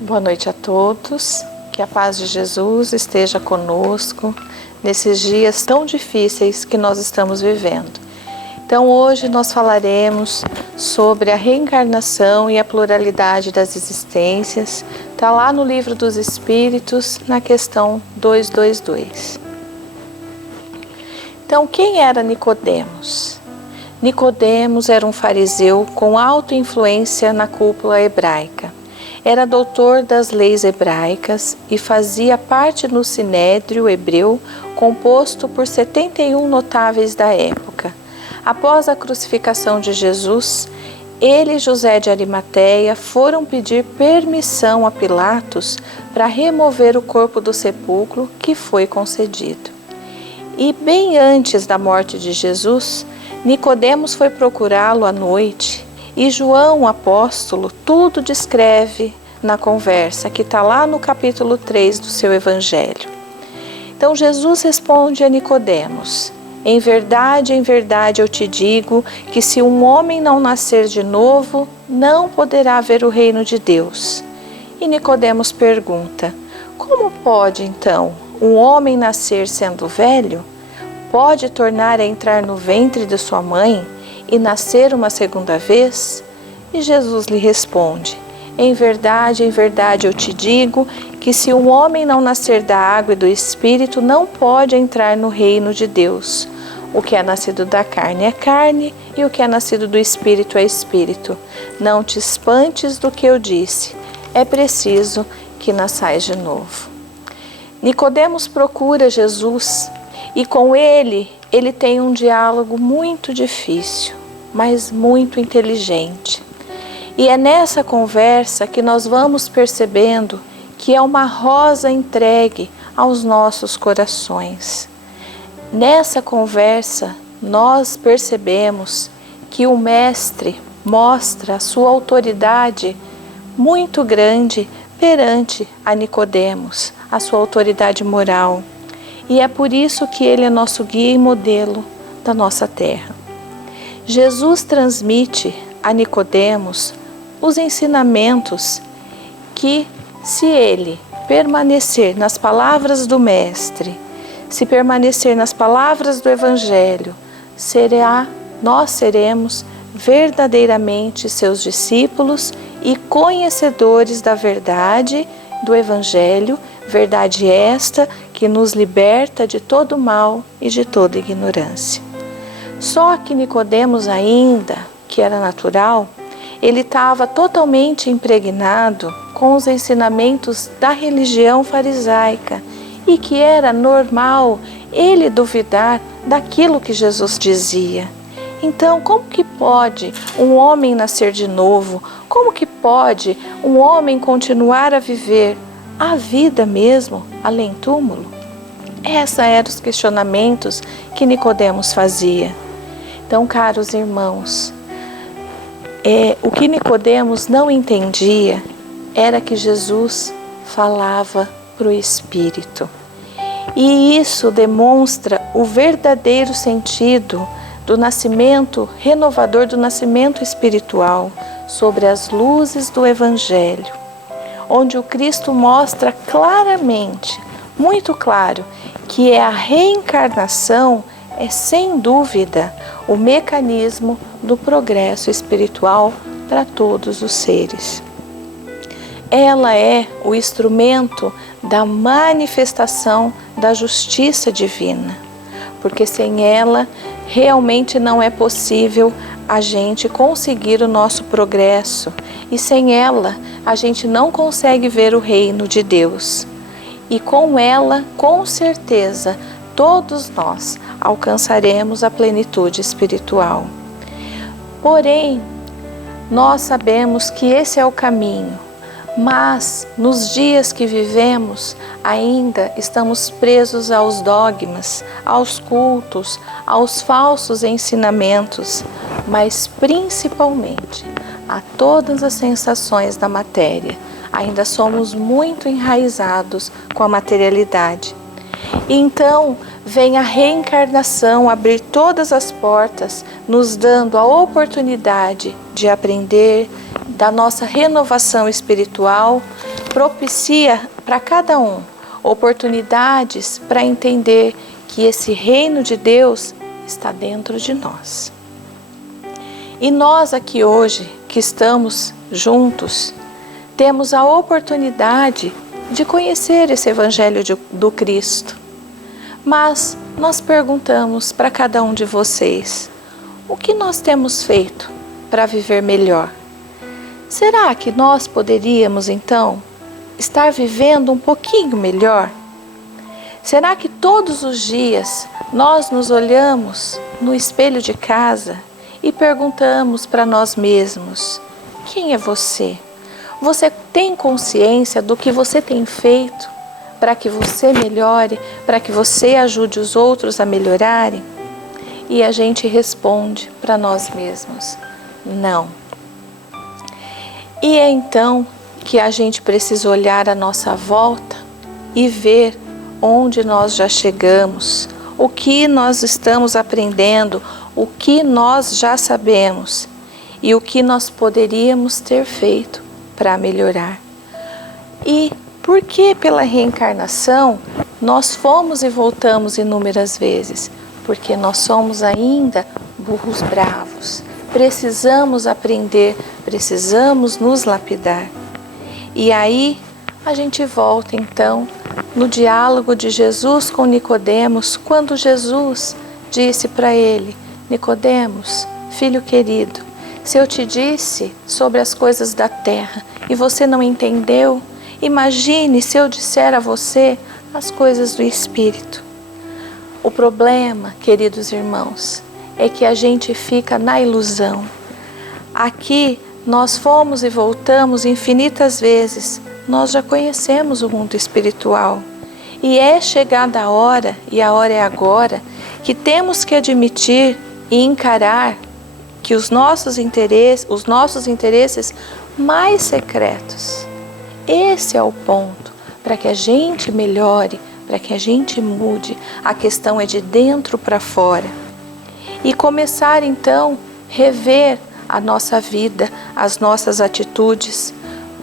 Boa noite a todos, que a paz de Jesus esteja conosco nesses dias tão difíceis que nós estamos vivendo. Então hoje nós falaremos sobre a reencarnação e a pluralidade das existências. Está lá no Livro dos Espíritos, na questão 222. Então quem era Nicodemos? Nicodemos era um fariseu com alta influência na cúpula hebraica. Era doutor das leis hebraicas e fazia parte do sinédrio hebreu composto por 71 notáveis da época. Após a crucificação de Jesus, ele e José de Arimateia foram pedir permissão a Pilatos para remover o corpo do sepulcro, que foi concedido. E bem antes da morte de Jesus, Nicodemos foi procurá-lo à noite. E João, o apóstolo, tudo descreve na conversa que está lá no capítulo 3 do seu Evangelho. Então Jesus responde a Nicodemos: em verdade, eu te digo que se um homem não nascer de novo, não poderá ver o reino de Deus. E Nicodemos pergunta: como pode então um homem nascer sendo velho? Pode tornar a entrar no ventre de sua mãe e nascer uma segunda vez? E Jesus lhe responde: em verdade, eu te digo que se um homem não nascer da água e do Espírito, não pode entrar no reino de Deus. O que é nascido da carne é carne, e o que é nascido do Espírito é Espírito. Não te espantes do que eu disse, é preciso que nasçais de novo. Nicodemos procura Jesus, e com ele tem um diálogo muito difícil, mas muito inteligente. E é nessa conversa que nós vamos percebendo que é uma rosa entregue aos nossos corações. Nessa conversa, nós percebemos que o Mestre mostra a sua autoridade muito grande perante a Nicodemos, a sua autoridade moral. E é por isso que ele é nosso guia e modelo da nossa terra. Jesus transmite a Nicodemos os ensinamentos que, se ele permanecer nas palavras do Mestre, se permanecer nas palavras do Evangelho, nós seremos verdadeiramente seus discípulos e conhecedores da verdade do Evangelho, verdade esta que nos liberta de todo mal e de toda ignorância. Só que Nicodemos ainda, que era natural, ele estava totalmente impregnado com os ensinamentos da religião farisaica e que era normal ele duvidar daquilo que Jesus dizia. Então, como que pode um homem nascer de novo? Como que pode um homem continuar a viver a vida mesmo além túmulo? Esses eram os questionamentos que Nicodemos fazia. Então, caros irmãos, o que Nicodemos não entendia era que Jesus falava para o Espírito. E isso demonstra o verdadeiro sentido do nascimento renovador, do nascimento espiritual, sobre as luzes do Evangelho, onde o Cristo mostra claramente, muito claro, que a reencarnação é sem dúvida o mecanismo do progresso espiritual para todos os seres. Ela é o instrumento da manifestação da justiça divina, porque sem ela realmente não é possível a gente conseguir o nosso progresso, e sem ela a gente não consegue ver o reino de Deus. E com ela, com certeza, todos nós alcançaremos a plenitude espiritual. Porém, nós sabemos que esse é o caminho, mas nos dias que vivemos ainda estamos presos aos dogmas, aos cultos, aos falsos ensinamentos, mas principalmente a todas as sensações da matéria. Ainda somos muito enraizados com a materialidade. Então, vem a reencarnação abrir todas as portas, nos dando a oportunidade de aprender da nossa renovação espiritual, propicia para cada um oportunidades para entender que esse reino de Deus está dentro de nós. E nós aqui hoje, que estamos juntos, temos a oportunidade de conhecer esse Evangelho do Cristo. Mas nós perguntamos para cada um de vocês, o que nós temos feito para viver melhor? Será que nós poderíamos, então, estar vivendo um pouquinho melhor? Será que todos os dias nós nos olhamos no espelho de casa e perguntamos para nós mesmos, quem é você? Você tem consciência do que você tem feito para que você melhore, para que você ajude os outros a melhorarem? E a gente responde para nós mesmos, não. E é então que a gente precisa olhar à nossa volta e ver onde nós já chegamos, o que nós estamos aprendendo, o que nós já sabemos e o que nós poderíamos ter feito para melhorar. E por que pela reencarnação nós fomos e voltamos inúmeras vezes? Porque nós somos ainda burros bravos. Precisamos aprender, precisamos nos lapidar. E aí a gente volta então no diálogo de Jesus com Nicodemos, quando Jesus disse para ele, Nicodemos, filho querido, se eu te disse sobre as coisas da terra e você não entendeu, imagine se eu disser a você as coisas do Espírito. O problema, queridos irmãos, é que a gente fica na ilusão. Aqui nós fomos e voltamos infinitas vezes, nós já conhecemos o mundo espiritual. E é chegada a hora, e a hora é agora, que temos que admitir e encarar que os nossos interesses mais secretos, esse é o ponto, para que a gente melhore, para que a gente mude. A questão é de dentro para fora. E começar então a rever a nossa vida, as nossas atitudes,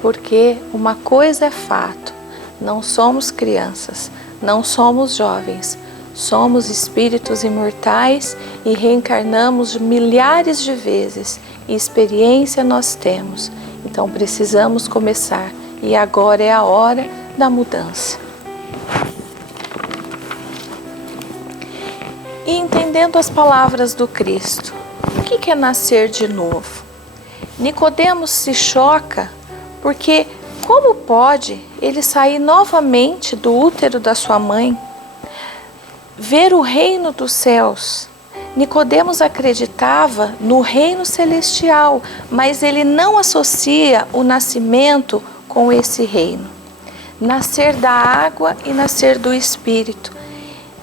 porque uma coisa é fato, não somos crianças, não somos jovens, somos espíritos imortais e reencarnamos milhares de vezes e experiência nós temos. Então precisamos começar e agora é a hora da mudança. E entendendo as palavras do Cristo, o que é nascer de novo? Nicodemos se choca porque como pode ele sair novamente do útero da sua mãe, ver o reino dos céus? Nicodemos acreditava no reino celestial, mas ele não associa o nascimento com esse reino. Nascer da água e nascer do Espírito.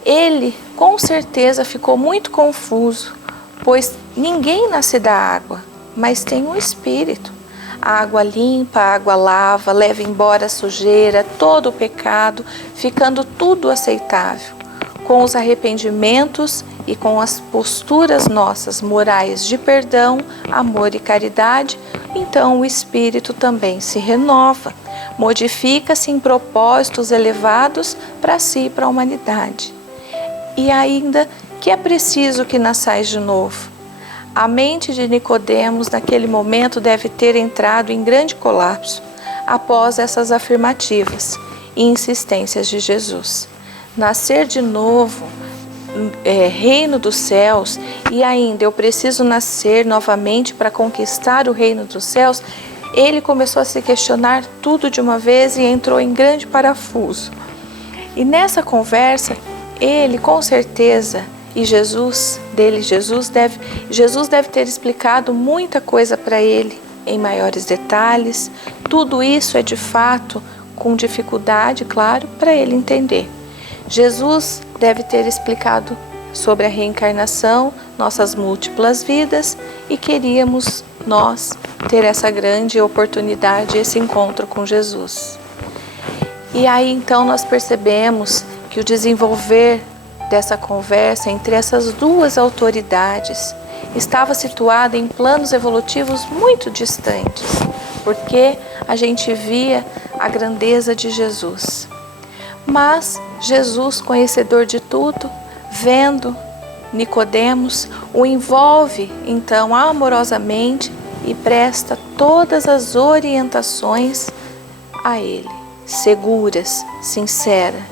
Ele, com certeza, ficou muito confuso, pois ninguém nasce da água, mas tem um Espírito. A água limpa, a água lava, leva embora a sujeira, todo o pecado, ficando tudo aceitável. Com os arrependimentos e com as posturas nossas morais de perdão, amor e caridade, então o Espírito também se renova, modifica-se em propósitos elevados para si e para a humanidade. E ainda que é preciso que nasçais de novo. A mente de Nicodemos naquele momento deve ter entrado em grande colapso após essas afirmativas e insistências de Jesus. Nascer de novo, reino dos céus, e ainda eu preciso nascer novamente para conquistar o reino dos céus. Ele começou a se questionar tudo de uma vez e entrou em grande parafuso. E nessa conversa, ele com certeza, e Jesus deve ter explicado muita coisa para ele em maiores detalhes. Tudo isso é de fato com dificuldade, claro, para ele entender. Jesus deve ter explicado sobre a reencarnação, nossas múltiplas vidas, e queríamos nós ter essa grande oportunidade, esse encontro com Jesus. E aí então nós percebemos que o desenvolver dessa conversa entre essas duas autoridades estava situado em planos evolutivos muito distantes, porque a gente via a grandeza de Jesus. Mas Jesus, conhecedor de tudo, vendo Nicodemos, o envolve então amorosamente e presta todas as orientações a ele, seguras, sinceras.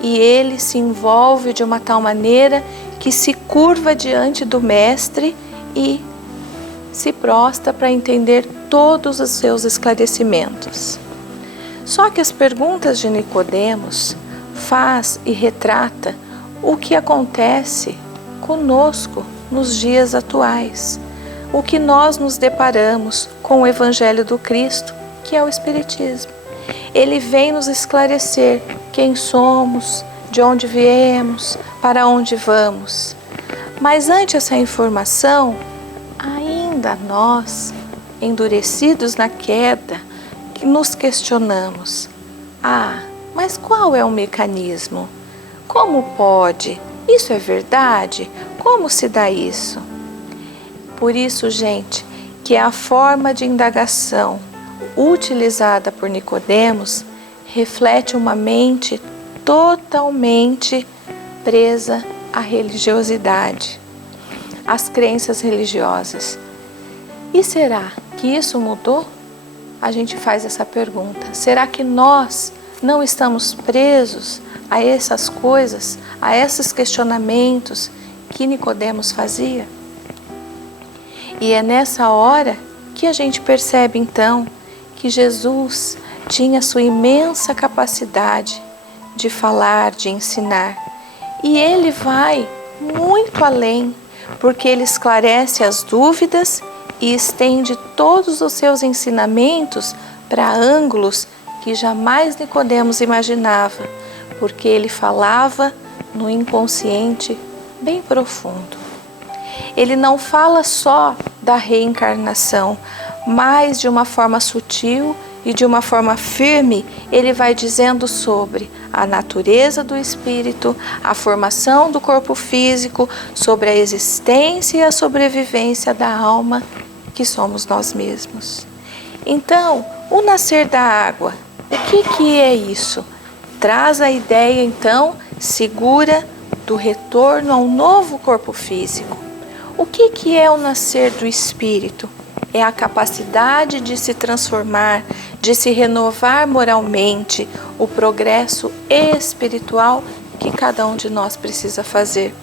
E ele se envolve de uma tal maneira que se curva diante do mestre e se prostra para entender todos os seus esclarecimentos. Só que as perguntas de Nicodemos faz e retrata o que acontece conosco nos dias atuais, o que nós nos deparamos com o Evangelho do Cristo, que é o Espiritismo. Ele vem nos esclarecer quem somos, de onde viemos, para onde vamos. Mas ante essa informação, ainda nós, endurecidos na queda, nos questionamos: mas qual é o mecanismo? Como pode? Isso é verdade? Como se dá isso? Por isso, gente, que a forma de indagação utilizada por Nicodemos reflete uma mente totalmente presa à religiosidade, às crenças religiosas. E será que isso mudou? A gente faz essa pergunta. Será que nós não estamos presos a essas coisas, a esses questionamentos que Nicodemos fazia? E é nessa hora que a gente percebe então que Jesus tinha sua imensa capacidade de falar, de ensinar. E ele vai muito além, porque ele esclarece as dúvidas e estende todos os seus ensinamentos para ângulos que jamais Nicodemos imaginava, porque ele falava no inconsciente bem profundo. Ele não fala só da reencarnação, mas de uma forma sutil e de uma forma firme, ele vai dizendo sobre a natureza do espírito, a formação do corpo físico, sobre a existência e a sobrevivência da alma, que somos nós mesmos. Então, o nascer da água, o que é isso? Traz a ideia, então, segura do retorno a um novo corpo físico. O que é o nascer do espírito? É a capacidade de se transformar, de se renovar moralmente, o progresso espiritual que cada um de nós precisa fazer.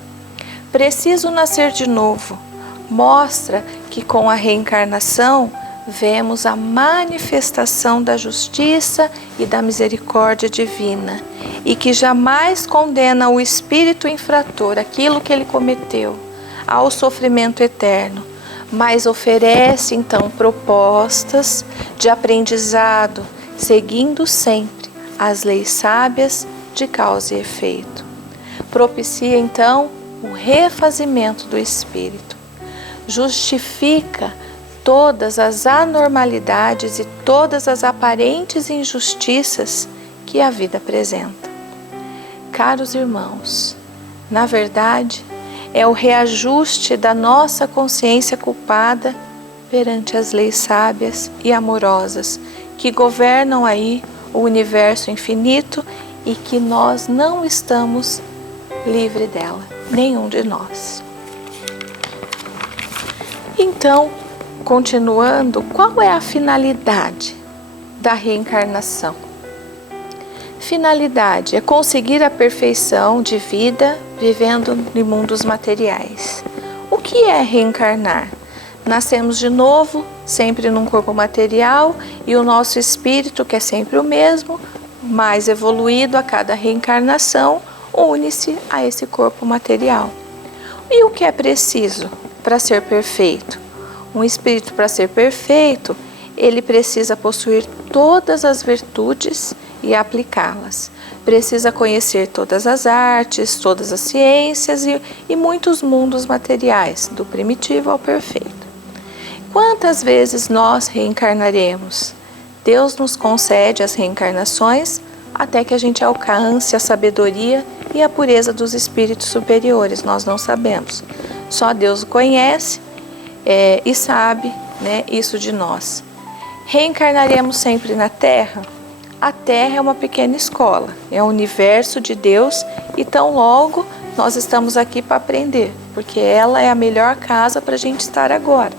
Preciso nascer de novo. Mostra que com a reencarnação vemos a manifestação da justiça e da misericórdia divina e que jamais condena o espírito infrator, aquilo que ele cometeu, ao sofrimento eterno, mas oferece então propostas de aprendizado, seguindo sempre as leis sábias de causa e efeito. Propicia então o refazimento do espírito. Justifica todas as anormalidades e todas as aparentes injustiças que a vida apresenta. Caros irmãos, na verdade, é o reajuste da nossa consciência culpada perante as leis sábias e amorosas que governam aí o universo infinito e que nós não estamos livres dela, nenhum de nós. Então, continuando, qual é a finalidade da reencarnação? Finalidade é conseguir a perfeição de vida vivendo em mundos materiais. O que é reencarnar? Nascemos de novo, sempre num corpo material, e o nosso espírito, que é sempre o mesmo, mais evoluído a cada reencarnação, une-se a esse corpo material. E o que é preciso para ser perfeito? Um espírito, para ser perfeito, ele precisa possuir todas as virtudes e aplicá-las. Precisa conhecer todas as artes, todas as ciências e muitos mundos materiais, do primitivo ao perfeito. Quantas vezes nós reencarnaremos? Deus nos concede as reencarnações até que a gente alcance a sabedoria e a pureza dos espíritos superiores. Nós não sabemos. Só Deus conhece e sabe, né, isso de nós. Reencarnaremos sempre na Terra? A Terra é uma pequena escola, é o universo de Deus e tão logo nós estamos aqui para aprender, porque ela é a melhor casa para a gente estar agora.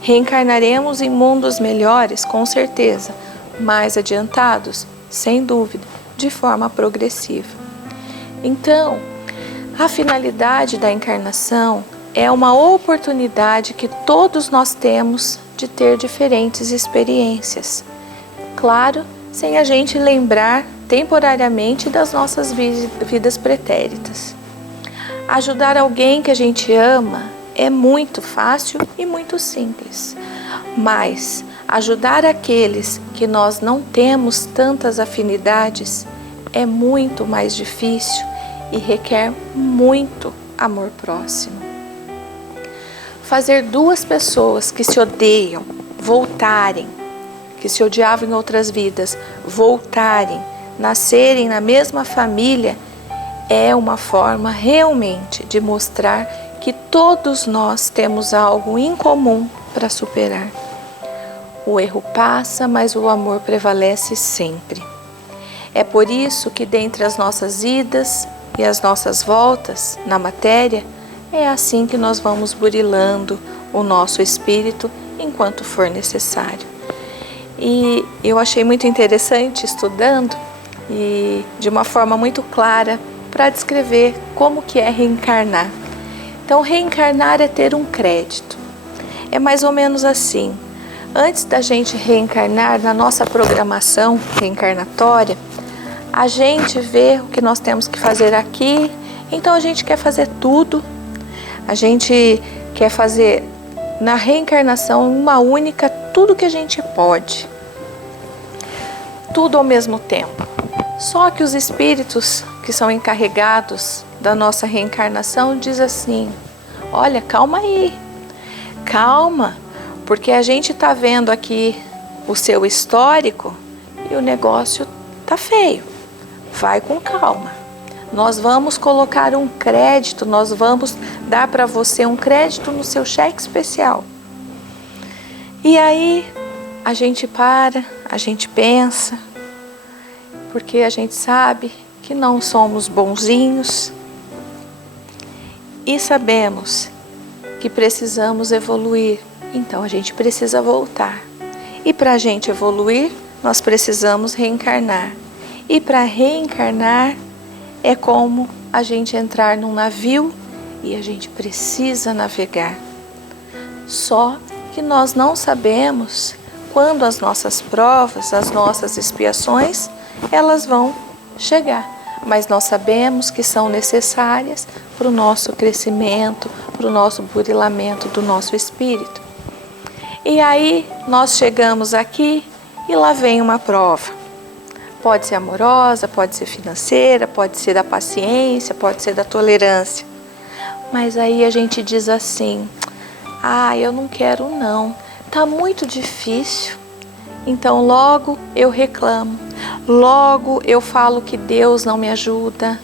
Reencarnaremos em mundos melhores, com certeza, mais adiantados, sem dúvida, de forma progressiva. Então, a finalidade da encarnação é uma oportunidade que todos nós temos de ter diferentes experiências. Claro, sem a gente lembrar temporariamente das nossas vidas pretéritas. Ajudar alguém que a gente ama é muito fácil e muito simples, mas ajudar aqueles que nós não temos tantas afinidades é muito mais difícil e requer muito amor próximo. Fazer duas pessoas que se odeiam voltarem, que se odiavam em outras vidas, voltarem, nascerem na mesma família, é uma forma realmente de mostrar que todos nós temos algo em comum para superar. O erro passa, mas o amor prevalece sempre. É por isso que dentre as nossas idas e as nossas voltas na matéria, é assim que nós vamos burilando o nosso espírito enquanto for necessário. E eu achei muito interessante estudando e de uma forma muito clara para descrever como que é reencarnar. Então, reencarnar é ter um crédito. É mais ou menos assim. Antes da gente reencarnar, na nossa programação reencarnatória, a gente vê o que nós temos que fazer aqui, então a gente quer fazer tudo. A gente quer fazer na reencarnação uma única, tudo que a gente pode. Tudo ao mesmo tempo. Só que os espíritos que são encarregados da nossa reencarnação diz assim: olha, calma aí, calma, porque a gente está vendo aqui o seu histórico e o negócio tá feio. Vai com calma. Nós vamos colocar um crédito, nós vamos dar para você um crédito no seu cheque especial. E aí a gente para, a gente pensa, porque a gente sabe que não somos bonzinhos e sabemos que precisamos evoluir, então a gente precisa voltar. E para a gente evoluir, nós precisamos reencarnar. E para reencarnar é como a gente entrar num navio e a gente precisa navegar. Só que nós não sabemos quando as nossas provas, as nossas expiações, elas vão chegar. Mas nós sabemos que são necessárias para o nosso crescimento, para o nosso burilamento do nosso espírito. E aí nós chegamos aqui e lá vem uma prova. Pode ser amorosa, pode ser financeira, pode ser da paciência, pode ser da tolerância. Mas aí a gente diz assim: ah, eu não quero não, tá muito difícil. Então logo eu reclamo, logo eu falo que Deus não me ajuda,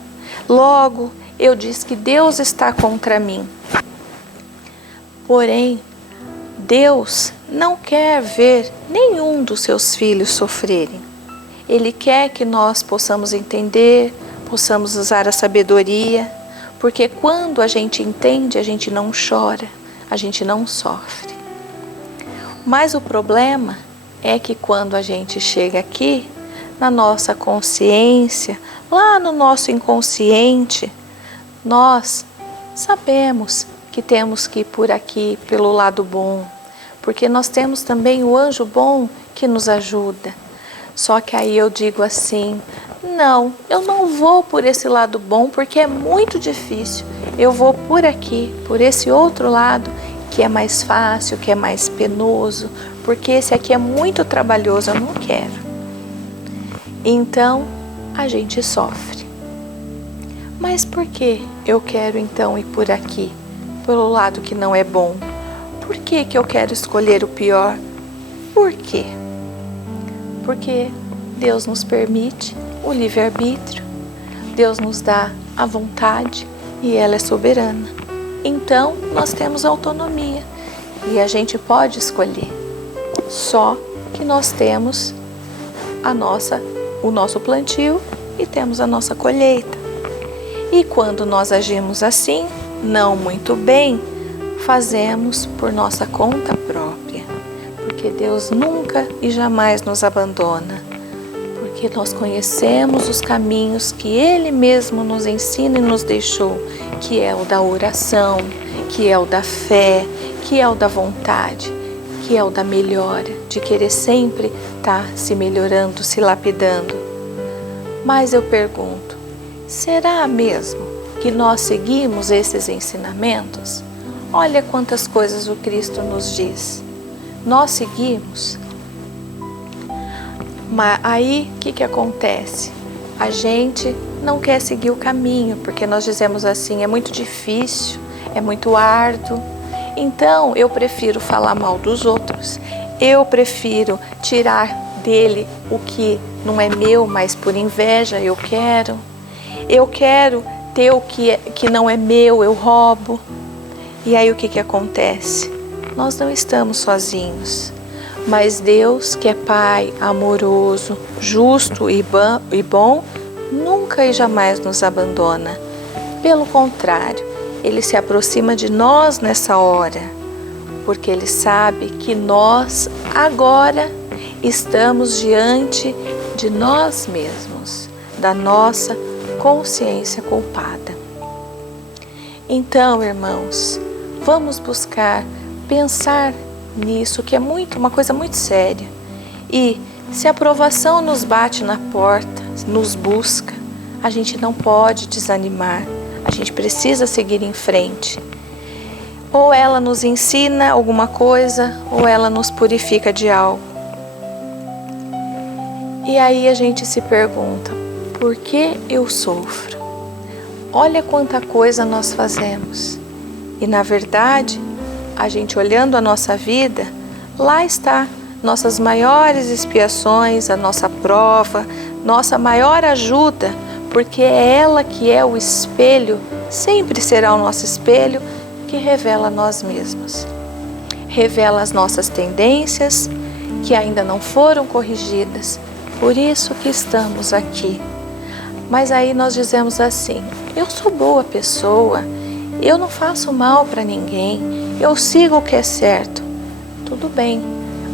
logo eu diz que Deus está contra mim. Porém, Deus não quer ver nenhum dos seus filhos sofrerem. Ele quer que nós possamos entender, possamos usar a sabedoria, porque quando a gente entende, a gente não chora, a gente não sofre. Mas o problema é que quando a gente chega aqui, na nossa consciência, lá no nosso inconsciente, nós sabemos que temos que ir por aqui, pelo lado bom, porque nós temos também o anjo bom que nos ajuda. Só que aí eu digo assim: não, eu não vou por esse lado bom porque é muito difícil. Eu vou por aqui, por esse outro lado que é mais fácil, que é mais penoso, porque esse aqui é muito trabalhoso, eu não quero. Então a gente sofre. Mas por que eu quero então ir por aqui, pelo lado que não é bom? Por que eu quero escolher o pior? Por quê? Porque Deus nos permite o livre-arbítrio, Deus nos dá a vontade e ela é soberana. Então, nós temos autonomia e a gente pode escolher. Só que nós temos o nosso plantio e temos a nossa colheita. E quando nós agimos assim, não muito bem, fazemos por nossa conta própria, porque Deus nunca e jamais nos abandona, porque nós conhecemos os caminhos que Ele mesmo nos ensina e nos deixou, que é o da oração, que é o da fé, que é o da vontade, que é o da melhora, de querer sempre estar se melhorando, se lapidando. Mas eu pergunto, será mesmo que nós seguimos esses ensinamentos? Olha quantas coisas o Cristo nos diz. Nós seguimos. Mas aí o que acontece? A gente não quer seguir o caminho, porque nós dizemos assim, é muito difícil, é muito árduo. Então eu prefiro falar mal dos outros, eu prefiro tirar dele o que não é meu, mas por inveja eu quero ter o que não é meu, eu roubo. E aí o que acontece? Nós não estamos sozinhos, mas Deus, que é Pai amoroso, justo e bom, nunca e jamais nos abandona. Pelo contrário, Ele se aproxima de nós nessa hora, porque Ele sabe que nós agora estamos diante de nós mesmos, da nossa consciência culpada. Então, irmãos, vamos buscar pensar nisso, que é uma coisa muito séria. E se a provação nos bate na porta, nos busca, a gente não pode desanimar, a gente precisa seguir em frente. Ou ela nos ensina alguma coisa, ou ela nos purifica de algo. E aí a gente se pergunta, por que eu sofro? Olha quanta coisa nós fazemos. E na verdade, a gente olhando a nossa vida, lá está nossas maiores expiações, a nossa prova, nossa maior ajuda, porque é ela que é o espelho, sempre será o nosso espelho, que revela nós mesmos. Revela as nossas tendências, que ainda não foram corrigidas, por isso que estamos aqui. Mas aí nós dizemos assim, eu sou boa pessoa, eu não faço mal para ninguém, eu sigo o que é certo. Tudo bem,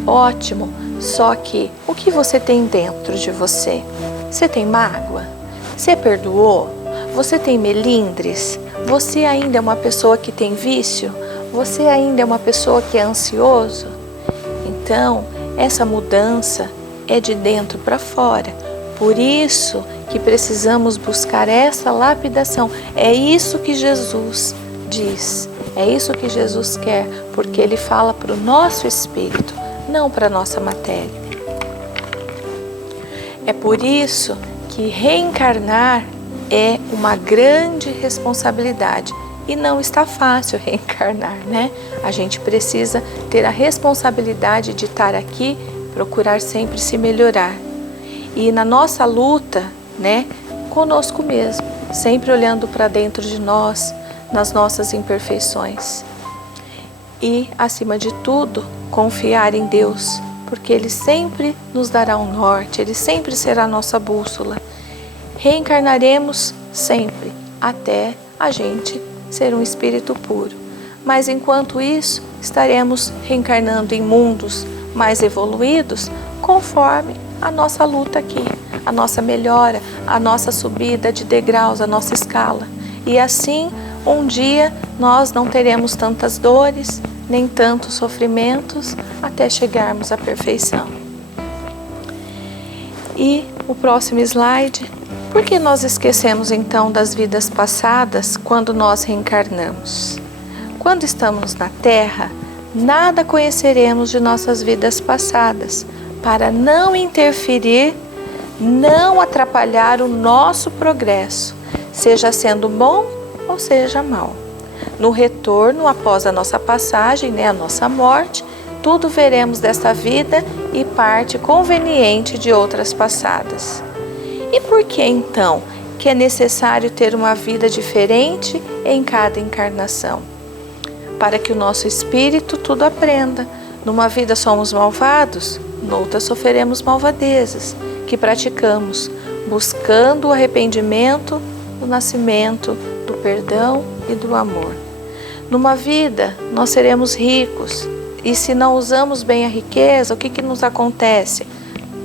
ótimo, só que o que você tem dentro de você? Você tem mágoa? Você perdoou? Você tem melindres? Você ainda é uma pessoa que tem vício? Você ainda é uma pessoa que é ansioso? Então, essa mudança é de dentro para fora. Por isso que precisamos buscar essa lapidação. É isso que Jesus diz. É isso que Jesus quer, porque Ele fala para o nosso espírito, não para a nossa matéria. É por isso que reencarnar é uma grande responsabilidade. E não está fácil reencarnar, né? A gente precisa ter a responsabilidade de estar aqui, procurar sempre se melhorar. E na nossa luta, né, conosco mesmo, sempre olhando para dentro de nós, nas nossas imperfeições. E, acima de tudo, confiar em Deus, porque Ele sempre nos dará um norte, Ele sempre será a nossa bússola. Reencarnaremos sempre, até a gente ser um espírito puro. Mas enquanto isso, estaremos reencarnando em mundos mais evoluídos, conforme a nossa luta aqui, a nossa melhora, a nossa subida de degraus, a nossa escala. E assim, um dia, nós não teremos tantas dores, nem tantos sofrimentos, até chegarmos à perfeição. E o próximo slide. Por que nós esquecemos então das vidas passadas quando nós reencarnamos? Quando estamos na Terra, nada conheceremos de nossas vidas passadas, para não interferir, não atrapalhar o nosso progresso, seja sendo bom ou seja mal. No retorno, após a nossa passagem, a nossa morte, tudo veremos desta vida e parte conveniente de outras passadas. E por que então que é necessário ter uma vida diferente em cada encarnação? Para que o nosso espírito tudo aprenda. Numa vida somos malvados? noutra sofreremos malvadezas, que praticamos, buscando o arrependimento, o nascimento, do perdão e do amor. Numa vida, nós seremos ricos, e se não usamos bem a riqueza, o que nos acontece?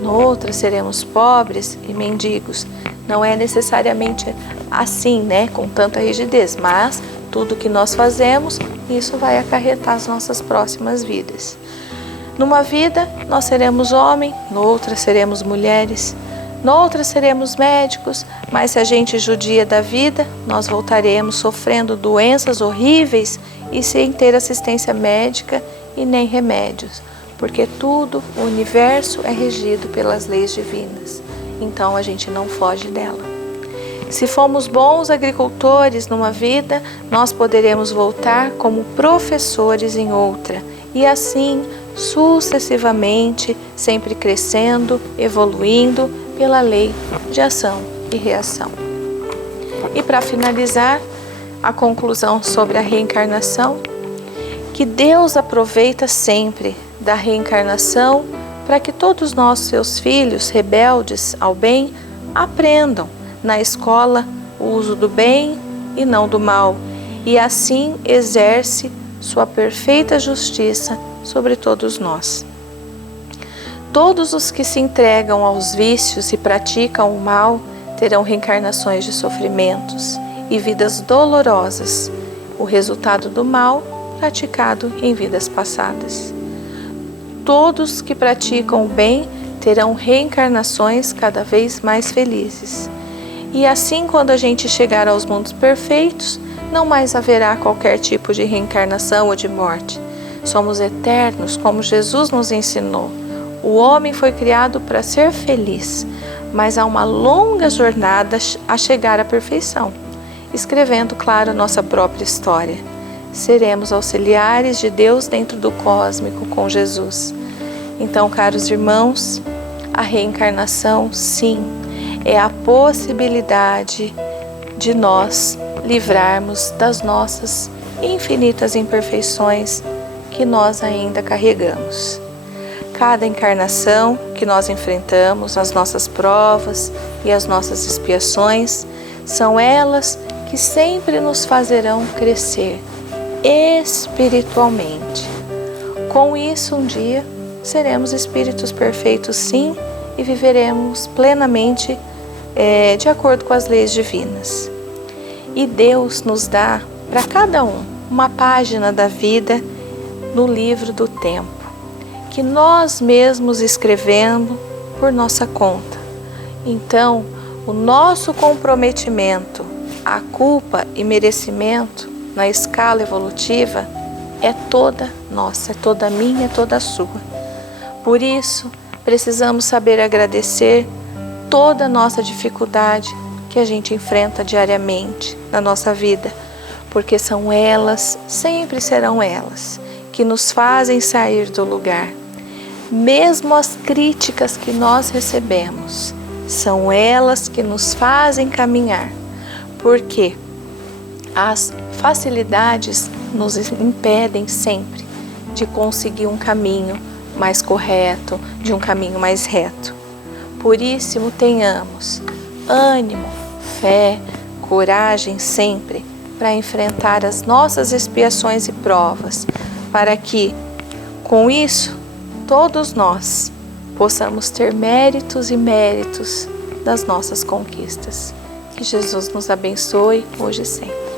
Noutra, seremos pobres e mendigos. Não é necessariamente assim, com tanta rigidez, mas tudo que nós fazemos, isso vai acarretar as nossas próximas vidas. Numa vida, nós seremos homem, noutra seremos mulheres, noutra seremos médicos, mas se a gente judia da vida, nós voltaremos sofrendo doenças horríveis e sem ter assistência médica e nem remédios, porque tudo, o universo é regido pelas leis divinas, então a gente não foge dela. Se fomos bons agricultores numa vida, nós poderemos voltar como professores em outra, e assim sucessivamente, sempre crescendo, evoluindo pela lei de ação e reação. E para finalizar, a conclusão sobre a reencarnação, que Deus aproveita sempre da reencarnação para que todos nós, seus filhos rebeldes ao bem, aprendam na escola o uso do bem e não do mal, e assim exerce sua perfeita justiça sobre todos nós. Todos os que se entregam aos vícios e praticam o mal terão reencarnações de sofrimentos e vidas dolorosas, o resultado do mal praticado em vidas passadas. Todos que praticam o bem terão reencarnações cada vez mais felizes. E assim, quando a gente chegar aos mundos perfeitos, não mais haverá qualquer tipo de reencarnação ou de morte. Somos eternos, como Jesus nos ensinou. O homem foi criado para ser feliz, mas há uma longa jornada a chegar à perfeição, escrevendo, claro, a nossa própria história. Seremos auxiliares de Deus dentro do cósmico com Jesus. Então, caros irmãos, a reencarnação, sim, é a possibilidade de nós livrarmos das nossas infinitas imperfeições que nós ainda carregamos. Cada encarnação que nós enfrentamos, as nossas provas e as nossas expiações, são elas que sempre nos fazerão crescer espiritualmente. Com isso, um dia, seremos espíritos perfeitos, sim, e viveremos plenamente de acordo com as leis divinas. E Deus nos dá, para cada um, uma página da vida no livro do tempo, que nós mesmos escrevemos por nossa conta. Então, o nosso comprometimento, a culpa e merecimento na escala evolutiva é toda nossa, é toda minha, é toda sua. Por isso, precisamos saber agradecer toda a nossa dificuldade que a gente enfrenta diariamente na nossa vida, porque são elas, sempre serão elas, que nos fazem sair do lugar. Mesmo as críticas que nós recebemos, são elas que nos fazem caminhar, porque as facilidades nos impedem sempre de conseguir um caminho mais correto, de um caminho mais reto. Por isso, tenhamos ânimo, fé, coragem sempre para enfrentar as nossas expiações e provas, para que, com isso, todos nós possamos ter méritos e méritos das nossas conquistas. Que Jesus nos abençoe hoje e sempre.